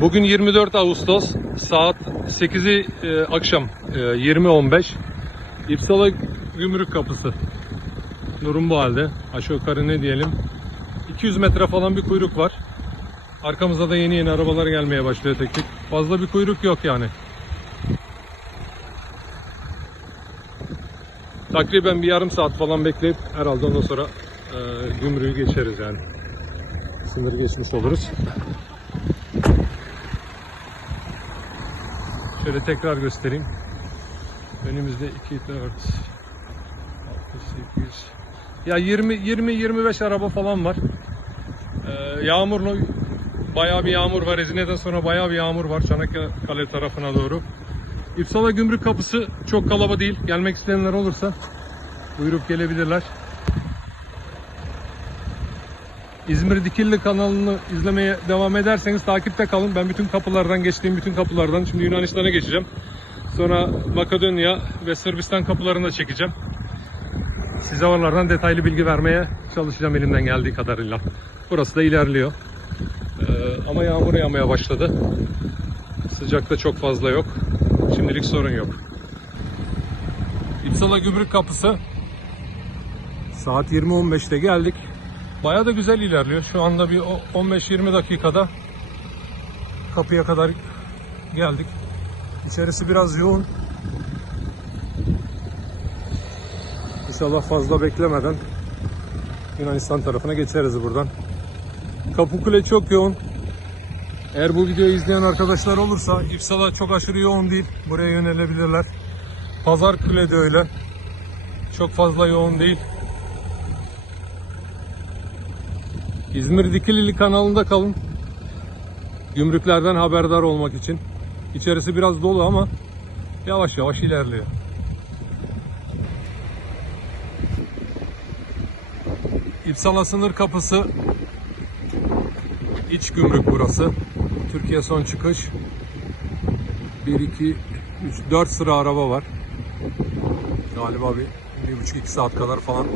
Bugün 24 Ağustos saat 8'i e, akşam e, 20.15 İpsala Gümrük Kapısı. Durum bu halde. Aşağı yukarı ne diyelim? 200 metre falan bir kuyruk var. Arkamızda da yeni yeni arabalar gelmeye başlıyor tek tek. Fazla bir kuyruk yok yani. Takriben bir yarım saat falan bekleyip herhalde ondan sonra e, gümrüğü geçeriz yani. Sınır geçmiş oluruz Şöyle tekrar göstereyim. Önümüzde 2, 4, 6, 8, ya 20, 20, 25 araba falan var. Ee, yağmurlu, bayağı bir yağmur var. Ezine'den sonra bayağı bir yağmur var Çanakkale tarafına doğru. İpsala Gümrük Kapısı çok kalabalık değil. Gelmek isteyenler olursa buyurup gelebilirler. İzmir Dikilli kanalını izlemeye devam ederseniz takipte kalın. Ben bütün kapılardan geçtiğim bütün kapılardan şimdi Yunanistan'a geçeceğim. Sonra Makedonya ve Sırbistan kapılarını da çekeceğim. Size oralardan detaylı bilgi vermeye çalışacağım elimden geldiği kadarıyla. Burası da ilerliyor. Ee, ama yağmur yağmaya başladı. Sıcak da çok fazla yok. Şimdilik sorun yok. İpsala Gümrük Kapısı Saat 20.15'te geldik. Bayağı da güzel ilerliyor. Şu anda bir o- 15-20 dakikada kapıya kadar geldik. İçerisi biraz yoğun. İnşallah fazla beklemeden Yunanistan tarafına geçeriz buradan. Kapıkule çok yoğun. Eğer bu videoyu izleyen arkadaşlar olursa İpsala çok aşırı yoğun değil. Buraya yönelebilirler. Pazar Kule de öyle. Çok fazla yoğun değil. İzmir Dikilili kanalında kalın. Gümrüklerden haberdar olmak için. İçerisi biraz dolu ama yavaş yavaş ilerliyor. İpsala sınır kapısı iç gümrük burası. Türkiye son çıkış. 1 2 3 4 sıra araba var. Galiba bir bir buçuk iki saat kadar falan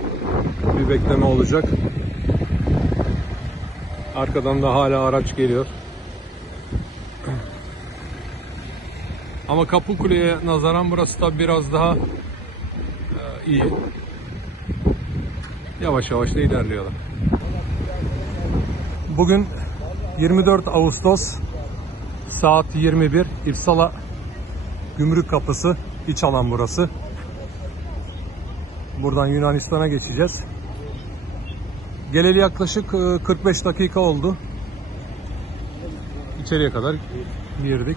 bir bekleme olacak. Arkadan da hala araç geliyor. Ama Kapıkule'ye nazaran burası da biraz daha e, iyi. Yavaş yavaş da ilerliyorlar. Bugün 24 Ağustos saat 21 İpsala Gümrük Kapısı iç alan burası. Buradan Yunanistan'a geçeceğiz. Geleli yaklaşık e, 45 dakika oldu. İçeriye kadar girdik.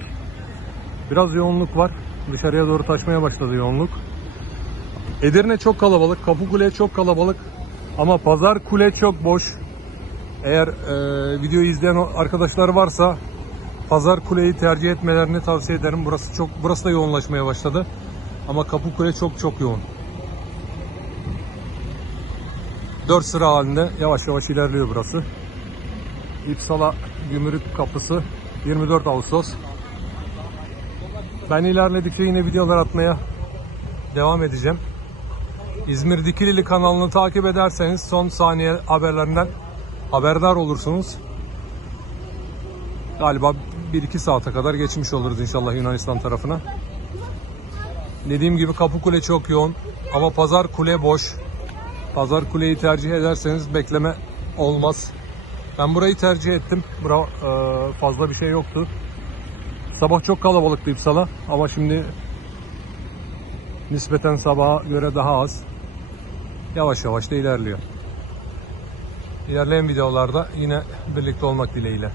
Biraz yoğunluk var. Dışarıya doğru taşmaya başladı yoğunluk. Edirne çok kalabalık, Kapıkule çok kalabalık ama Pazar Kule çok boş. Eğer e, videoyu izleyen arkadaşlar varsa Pazar Kule'yi tercih etmelerini tavsiye ederim. Burası çok burası da yoğunlaşmaya başladı. Ama Kapıkule çok çok yoğun. 4 sıra halinde yavaş yavaş ilerliyor burası. İpsala Gümrük Kapısı 24 Ağustos. Ben ilerledikçe yine videolar atmaya devam edeceğim. İzmir Dikilili kanalını takip ederseniz son saniye haberlerinden haberdar olursunuz. Galiba 1-2 saate kadar geçmiş oluruz inşallah Yunanistan tarafına. Dediğim gibi Kapıkule çok yoğun ama Pazar Kule boş. Pazar Kule'yi tercih ederseniz bekleme olmaz. Ben burayı tercih ettim. Bura e, fazla bir şey yoktu. Sabah çok kalabalıktı İpsala ama şimdi nispeten sabaha göre daha az. Yavaş yavaş da ilerliyor. İlerleyen videolarda yine birlikte olmak dileğiyle.